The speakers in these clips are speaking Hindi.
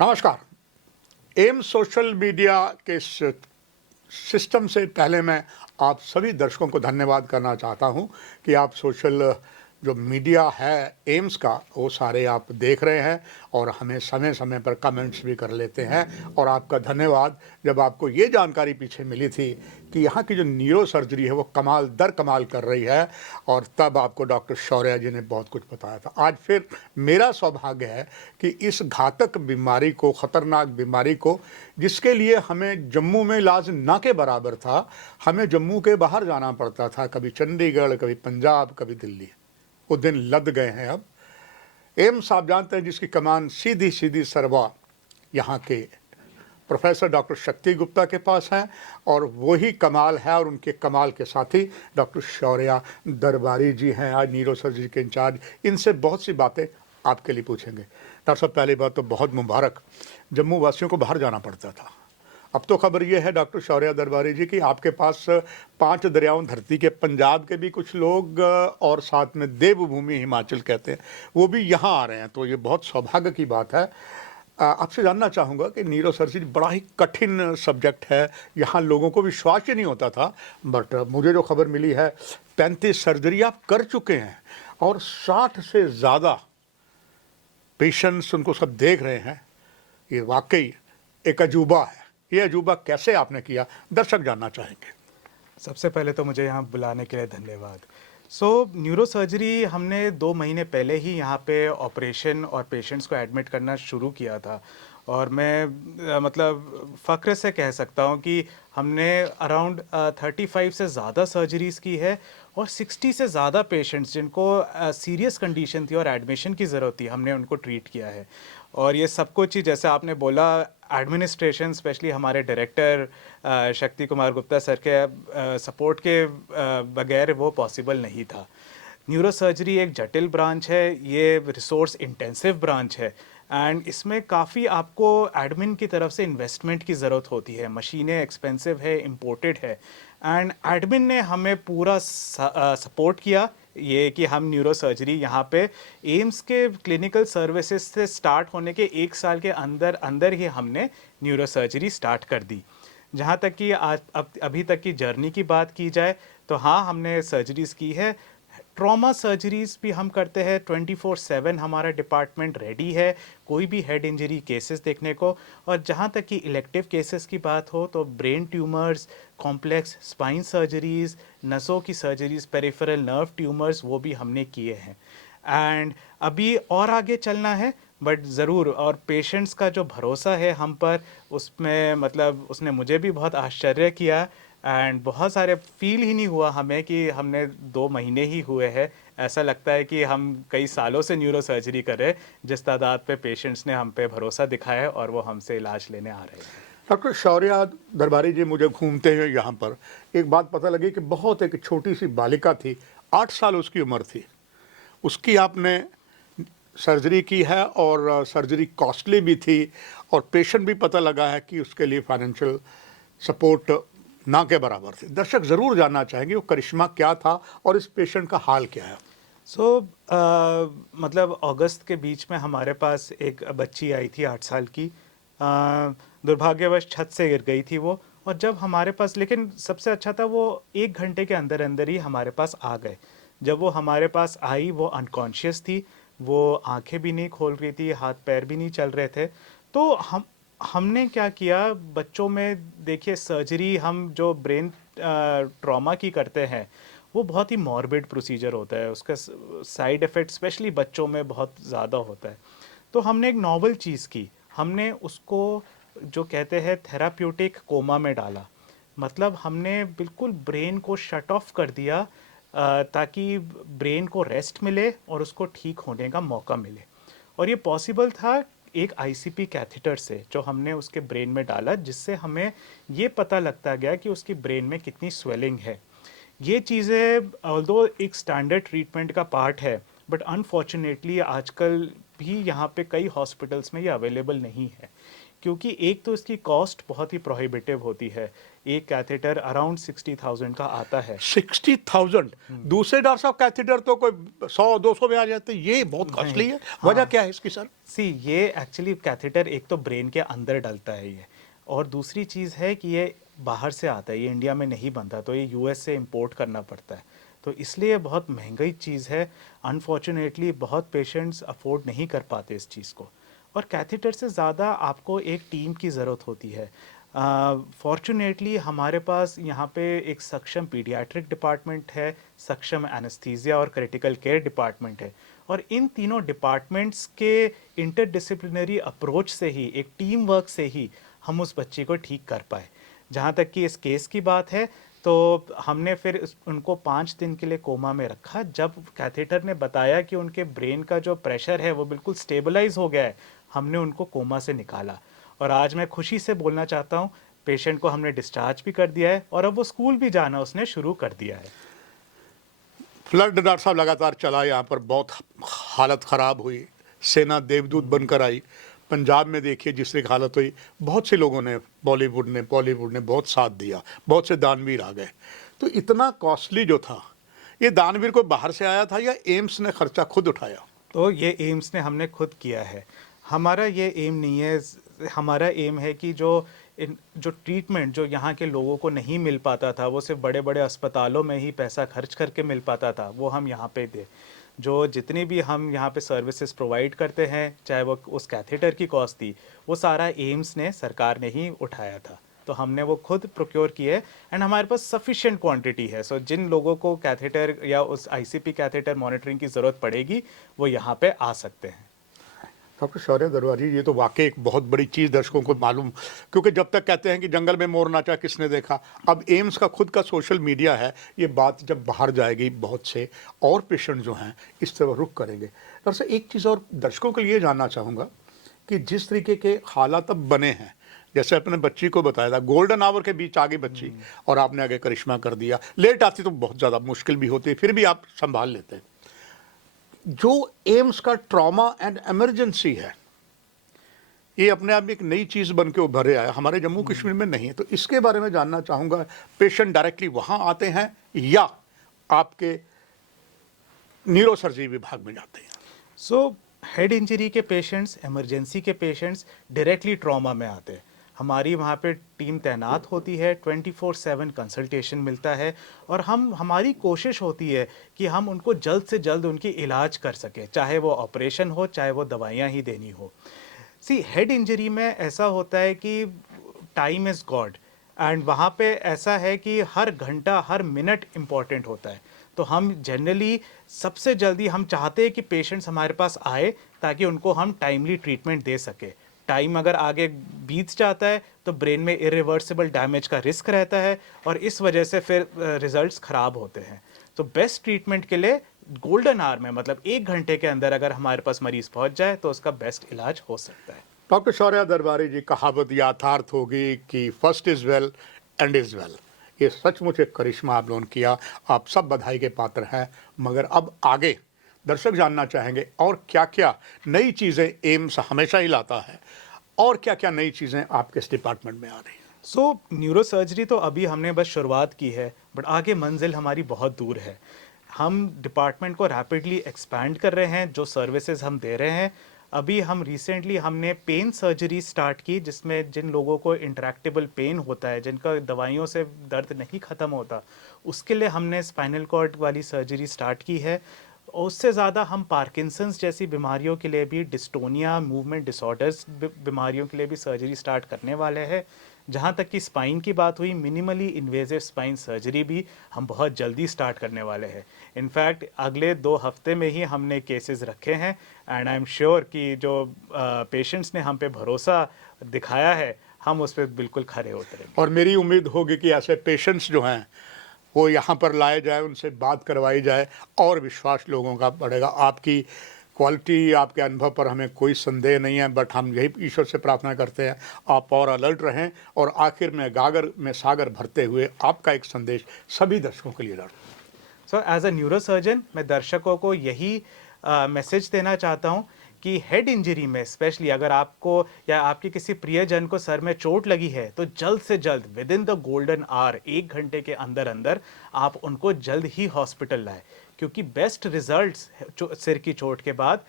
नमस्कार। एम्स सोशल मीडिया के सिस्टम से पहले मैं आप सभी दर्शकों को धन्यवाद करना चाहता हूं कि आप सोशल जो मीडिया है एम्स का वो सारे आप देख रहे हैं और हमें समय समय पर कमेंट्स भी कर लेते हैं। और आपका धन्यवाद जब आपको ये जानकारी पीछे मिली थी कि यहाँ की जो न्यूरो सर्जरी है वो कमाल दर कमाल कर रही है, और तब आपको डॉक्टर शौर्या जी ने बहुत कुछ बताया था। आज फिर मेरा सौभाग्य है कि इस घातक बीमारी को, ख़तरनाक बीमारी को, जिसके लिए हमें जम्मू में इलाज ना के बराबर था, हमें जम्मू के बाहर जाना पड़ता था, कभी चंडीगढ़, कभी पंजाब, कभी दिल्ली, वो दिन लद गए हैं अब। एम्स आप जानते हैं जिसकी कमान सीधी सीधी सरवा यहाँ के प्रोफेसर डॉक्टर शक्ति गुप्ता के पास हैं, और वही कमाल है, और उनके कमाल के साथी डॉक्टर शौर्या दरबारी जी हैं आज न्यूरो सर्जरी के इंचार्ज। इनसे बहुत सी बातें आपके लिए पूछेंगे। डॉक्टर साहब, पहली बात तो बहुत मुबारक, जम्मू वासियों को बाहर जाना पड़ता था, अब तो खबर ये है डॉक्टर शौर्या दरबारी जी कि आपके पास 5 दरियाओं धरती के, पंजाब के भी कुछ लोग और साथ में देवभूमि हिमाचल कहते हैं, वो भी यहाँ आ रहे हैं, तो ये बहुत सौभाग्य की बात है। आपसे जानना चाहूँगा कि न्यूरो सर्जरी बड़ा ही कठिन सब्जेक्ट है, यहाँ लोगों को विश्वास ही नहीं होता था, बट मुझे जो खबर मिली है 35 सर्जरी आप कर चुके हैं और 60 से ज़्यादा पेशेंट्स उनको सब देख रहे हैं। ये वाकई एक अजूबा है। ये अजूबा कैसे आपने किया, दर्शक जानना चाहेंगे। सबसे पहले तो मुझे यहाँ बुलाने के लिए धन्यवाद। न्यूरो सर्जरी हमने 2 महीने पहले ही यहाँ पे ऑपरेशन और पेशेंट्स को एडमिट करना शुरू किया था, और मैं मतलब फ़ख्र से कह सकता हूँ कि हमने अराउंड 35 से ज़्यादा सर्जरीज़ की है, और 60 से ज़्यादा पेशेंट्स जिनको सीरियस कंडीशन थी और एडमिशन की ज़रूरत थी, हमने उनको ट्रीट किया है। और ये सब कुछ ही, जैसे आपने बोला, एडमिनिस्ट्रेशन, स्पेशली हमारे डायरेक्टर शक्ति कुमार गुप्ता सर के सपोर्ट के बगैर वो पॉसिबल नहीं था। न्यूरो सर्जरी एक जटिल ब्रांच है, ये रिसोर्स इंटेंसिव ब्रांच है, एंड इसमें काफ़ी आपको एडमिन की तरफ से इन्वेस्टमेंट की ज़रूरत होती है। मशीनें एक्सपेंसिव है, इम्पोर्टेड है, एंड एडमिन ने हमें पूरा सपोर्ट किया ये कि हम न्यूरो सर्जरी यहाँ पे एम्स के क्लिनिकल सर्विसेज से स्टार्ट होने के 1 साल के अंदर अंदर ही हमने न्यूरो सर्जरी स्टार्ट कर दी। जहाँ तक कि आज अभी तक की जर्नी की बात की जाए तो हाँ, हमने सर्जरीज़ की है। ट्रॉमा सर्जरीज़ भी हम करते हैं, 24/7 हमारा डिपार्टमेंट रेडी है कोई भी हेड इंजरी केसेस देखने को। और जहाँ तक कि इलेक्टिव केसेस की बात हो तो brain tumours, complex spine surgeries, नसों की सर्जरीज़, पेरिफेरल नर्व ट्यूमर्स, वो भी हमने किए हैं। एंड अभी और आगे चलना है, बट ज़रूर, और पेशेंट्स का जो भरोसा है हम पर, उसमें मतलब उसने मुझे भी बहुत आश्चर्य किया, एंड बहुत सारे फील ही नहीं हुआ हमें कि हमने 2 महीने ही हुए हैं। ऐसा लगता है कि हम कई सालों से न्यूरो सर्जरी कर रहे हैं, जिस तादाद पे पेशेंट्स ने हम पे भरोसा दिखाया है और वो हमसे इलाज लेने आ रहे हैं। डॉक्टर शौर्या दरबारी जी, मुझे घूमते हुए यहाँ पर एक बात पता लगी कि बहुत एक छोटी सी बालिका थी, 8 साल उसकी उम्र थी, उसकी आपने सर्जरी की है, और सर्जरी कॉस्टली भी थी, और पेशेंट भी पता लगा है कि उसके लिए फाइनेंशियल सपोर्ट ना के बराबर थी। दर्शक ज़रूर जानना चाहेंगे वो करिश्मा क्या था और इस पेशेंट का हाल क्या है। मतलब अगस्त के बीच में हमारे पास एक बच्ची आई थी 8 साल की। दुर्भाग्यवश छत से गिर गई थी वो, और जब हमारे पास, लेकिन सबसे अच्छा था वो 1 घंटे के अंदर अंदर ही हमारे पास आ गए। जब वो हमारे पास आई वो अनकॉन्शियस थी, वो आंखें भी नहीं खोल रही थी, हाथ पैर भी नहीं चल रहे थे। तो हमने क्या किया, बच्चों में देखिए सर्जरी हम जो ब्रेन ट्रॉमा की करते हैं वो बहुत ही मॉर्बिड प्रोसीजर होता है, उसका साइड इफ़ेक्ट स्पेशली बच्चों में बहुत ज़्यादा होता है। तो हमने एक नॉवल चीज़ की, हमने उसको जो कहते हैं थेराप्यूटिक कोमा में डाला। मतलब हमने बिल्कुल ब्रेन को शट ऑफ कर दिया, ताकि ब्रेन को रेस्ट मिले और उसको ठीक होने का मौका मिले। और ये पॉसिबल था एक आईसीपी कैथेटर से, जो हमने उसके ब्रेन में डाला, जिससे हमें ये पता लगता गया कि उसकी ब्रेन में कितनी स्वेलिंग है। ये चीज़ें ऑल्दो एक स्टैंडर्ड ट्रीटमेंट का पार्ट है, बट अनफॉर्चुनेटली आजकल भी यहाँ पे कई हॉस्पिटल्स में ये अवेलेबल नहीं है। क्योंकि एक तो इसकी कॉस्ट बहुत ही प्रोहिबिटिव होती है। एक कैथेटर अराउंड 60,000 का आता है। 60,000। दूसरे डॉक्टर साहब कैथेटर तो कोई 100-200 में आ जाते हैं, ये बहुत कॉस्टली है। हाँ। वजह क्या है इसकी सर? ये एक्चुअली कैथेटर एक तो ब्रेन के अंदर डलता है ये, और दूसरी चीज़ है कि ये बाहर से आता है, ये इंडिया में नहीं बनता, तो ये यूएस से इंपोर्ट करना पड़ता है, तो इसलिए बहुत महंगी चीज़ है। अनफॉर्चुनेटली बहुत पेशेंट्स अफोर्ड नहीं कर पाते इस चीज़ को, और कैथेटर से ज़्यादा आपको एक टीम की ज़रूरत होती है। फॉर्चुनेटली हमारे पास यहाँ पे एक सक्षम पीडियाट्रिक डिपार्टमेंट है, सक्षम एनेस्थीसिया और क्रिटिकल केयर डिपार्टमेंट है, और इन तीनों डिपार्टमेंट्स के इंटरडिसिप्लिनरी अप्रोच से ही, एक टीम वर्क से ही हम उस बच्चे को ठीक कर पाए। जहाँ तक कि इस केस की बात है, तो हमने फिर उनको 5 दिन के लिए कोमा में रखा। जब कैथेटर ने बताया कि उनके ब्रेन का जो प्रेशर है वो बिल्कुल स्टेबलाइज हो गया है, हमने उनको कोमा से निकाला, और आज मैं खुशी से बोलना चाहता हूँ पेशेंट को हमने डिस्चार्ज भी कर दिया है, और अब वो स्कूल भी जाना उसने शुरू कर दिया है। फ्लड डॉक्टर साहब लगातार चला, यहाँ पर बहुत हालत ख़राब हुई, सेना देवदूत बनकर आई। पंजाब में देखिए जिस तरह की हालत हुई, बहुत से लोगों ने, बॉलीवुड ने बहुत साथ दिया, बहुत से दानवीर आ गए। तो इतना कॉस्टली जो था, ये दानवीर को बाहर से आया था या एम्स ने खर्चा खुद उठाया? तो ये एम्स ने हमने खुद किया है, हमारा ये एम नहीं है। हमारा एम है कि जो ट्रीटमेंट जो यहाँ के लोगों को नहीं मिल पाता था, वो सिर्फ बड़े बड़े अस्पतालों में ही पैसा खर्च करके मिल पाता था, वो हम यहाँ पे दे। जो जितनी भी हम यहाँ पे सर्विसेज प्रोवाइड करते हैं, चाहे वो उस कैथेटर की कॉस्ट थी, वो सारा एम्स ने, सरकार ने ही उठाया था, तो हमने वो खुद प्रोक्योर किए, एंड हमारे पास सफिशिएंट क्वांटिटी है। सो जिन लोगों को कैथेटर या उस आईसीपी कैथेटर मॉनिटरिंग की ज़रूरत पड़ेगी, वो यहाँ पे आ सकते हैं। डॉक्टर शौर्य दरबारी, ये तो वाकई एक बहुत बड़ी चीज़ दर्शकों को मालूम, क्योंकि जब तक कहते हैं कि जंगल में मोर नाचा किसने देखा, अब एम्स का खुद का सोशल मीडिया है, ये बात जब बाहर जाएगी बहुत से और पेशेंट जो हैं इस तरह रुख करेंगे। डॉक्टर साहब, एक चीज़ और दर्शकों के लिए जानना चाहूँगा कि जिस तरीके के हालात अब बने हैं, जैसे अपने बच्ची को बताया था, गोल्डन आवर के बीच आ गई बच्ची और आपने आगे करिश्मा कर दिया, लेट आती तो बहुत ज़्यादा मुश्किल भी होती है, फिर भी आप संभाल लेते हैं। जो एम्स का ट्रॉमा एंड इमरजेंसी है, ये अपने आप में एक नई चीज़ बन के उभर आया, हमारे जम्मू कश्मीर में नहीं है, तो इसके बारे में जानना चाहूँगा। पेशेंट डायरेक्टली वहाँ आते हैं या आपके न्यूरोसर्जरी विभाग में जाते हैं? सो हेड इंजरी के पेशेंट्स, इमरजेंसी के पेशेंट्स डायरेक्टली ट्रॉमा में आते हैं। हमारी वहाँ पे टीम तैनात होती है, 24/7 कंसल्टेशन मिलता है, और हमारी कोशिश होती है कि हम उनको जल्द से जल्द उनकी इलाज कर सकें, चाहे वो ऑपरेशन हो, चाहे वो दवाइयाँ ही देनी हो। हेड इंजरी में ऐसा होता है कि टाइम इज़ गॉड, एंड वहाँ पे ऐसा है कि हर घंटा, हर मिनट इम्पॉर्टेंट होता है। तो हम जनरली सबसे जल्दी हम चाहते हैं कि पेशेंट्स हमारे पास आए, ताकि उनको हम टाइमली ट्रीटमेंट दे सके। टाइम अगर आगे बीत जाता है तो ब्रेन में इरिवर्सिबल डैमेज का रिस्क रहता है, और इस वजह से फिर रिजल्ट्स ख़राब होते हैं। तो बेस्ट ट्रीटमेंट के लिए गोल्डन आवर में, मतलब 1 घंटे के अंदर अगर हमारे पास मरीज पहुंच जाए, तो उसका बेस्ट इलाज हो सकता है। डॉक्टर शौर्य दरबारी जी, कहावत याथार्थ होगी कि first is well and is well. ये सचमुच एक करिश्मा आप लोगों ने किया, आप सब बधाई के पात्र हैं। मगर अब आगे दर्शक जानना चाहेंगे और क्या क्या नई चीज़ें एम्स हमेशा ही लाता है, और क्या क्या नई चीज़ें आपके इस डिपार्टमेंट में आ रही हैं? न्यूरो सर्जरी तो अभी हमने बस शुरुआत की है, बट आगे मंजिल हमारी बहुत दूर है। हम डिपार्टमेंट को रैपिडली एक्सपैंड कर रहे हैं, जो सर्विसेज हम दे रहे हैं। अभी हम रिसेंटली हमने पेन सर्जरी स्टार्ट की, जिसमें जिन लोगों को इंट्रैक्टेबल पेन होता है, जिनका दवाइयों से दर्द नहीं ख़त्म होता, उसके लिए हमने स्पाइनल कॉर्ड वाली सर्जरी स्टार्ट की है। और उससे ज़्यादा हम पार्किंसंस जैसी बीमारियों के लिए भी, डिस्टोनिया, मूवमेंट डिसऑर्डर्स बीमारियों के लिए भी सर्जरी स्टार्ट करने वाले हैं। जहाँ तक कि स्पाइन की बात हुई, मिनिमली इन्वेजिव स्पाइन सर्जरी भी हम बहुत जल्दी स्टार्ट करने वाले हैं। इनफैक्ट अगले 2 हफ्ते में ही हमने केसेस रखे हैं, एंड आई एम श्योर कि जो पेशेंट्स ने हम पे भरोसा दिखाया है, हम उस पर बिल्कुल खरे उतरेंगे। और मेरी उम्मीद होगी कि ऐसे पेशेंट्स जो हैं वो यहाँ पर लाए जाए, उनसे बात करवाई जाए और विश्वास लोगों का बढ़ेगा। आपकी क्वालिटी, आपके अनुभव पर हमें कोई संदेह नहीं है, बट हम यही ईश्वर से प्रार्थना करते हैं आप और अलर्ट रहें, और आखिर में गागर में सागर भरते हुए आपका एक संदेश सभी दर्शकों के लिए एज अ न्यूरोसर्जन मैं दर्शकों को यही मैसेज देना चाहता हूँ कि हेड इंजरी में स्पेशली अगर आपको या आपके किसी प्रियजन को सर में चोट लगी है तो जल्द से जल्द with in the golden hour 1 घंटे के अंदर अंदर आप उनको जल्द ही हॉस्पिटल लाएं, क्योंकि बेस्ट रिजल्ट्स सिर की चोट के बाद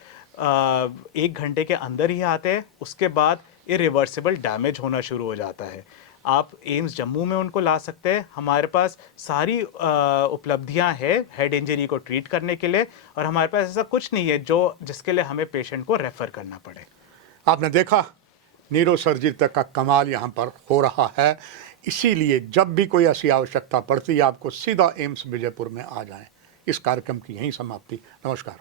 1 घंटे के अंदर ही आते हैं। उसके बाद इरिवर्सिबल डैमेज होना शुरू हो जाता है। आप एम्स जम्मू में उनको ला सकते हैं। हमारे पास सारी उपलब्धियां हैं हेड इंजरी को ट्रीट करने के लिए, और हमारे पास ऐसा कुछ नहीं है जिसके लिए हमें पेशेंट को रेफ़र करना पड़े। आपने देखा न्यूरो सर्जरी तक का कमाल यहाँ पर हो रहा है। इसीलिए जब भी कोई ऐसी आवश्यकता पड़ती है आपको सीधा एम्स विजयपुर में आ जाएं। इस कार्यक्रम की यहीं समाप्ति। नमस्कार।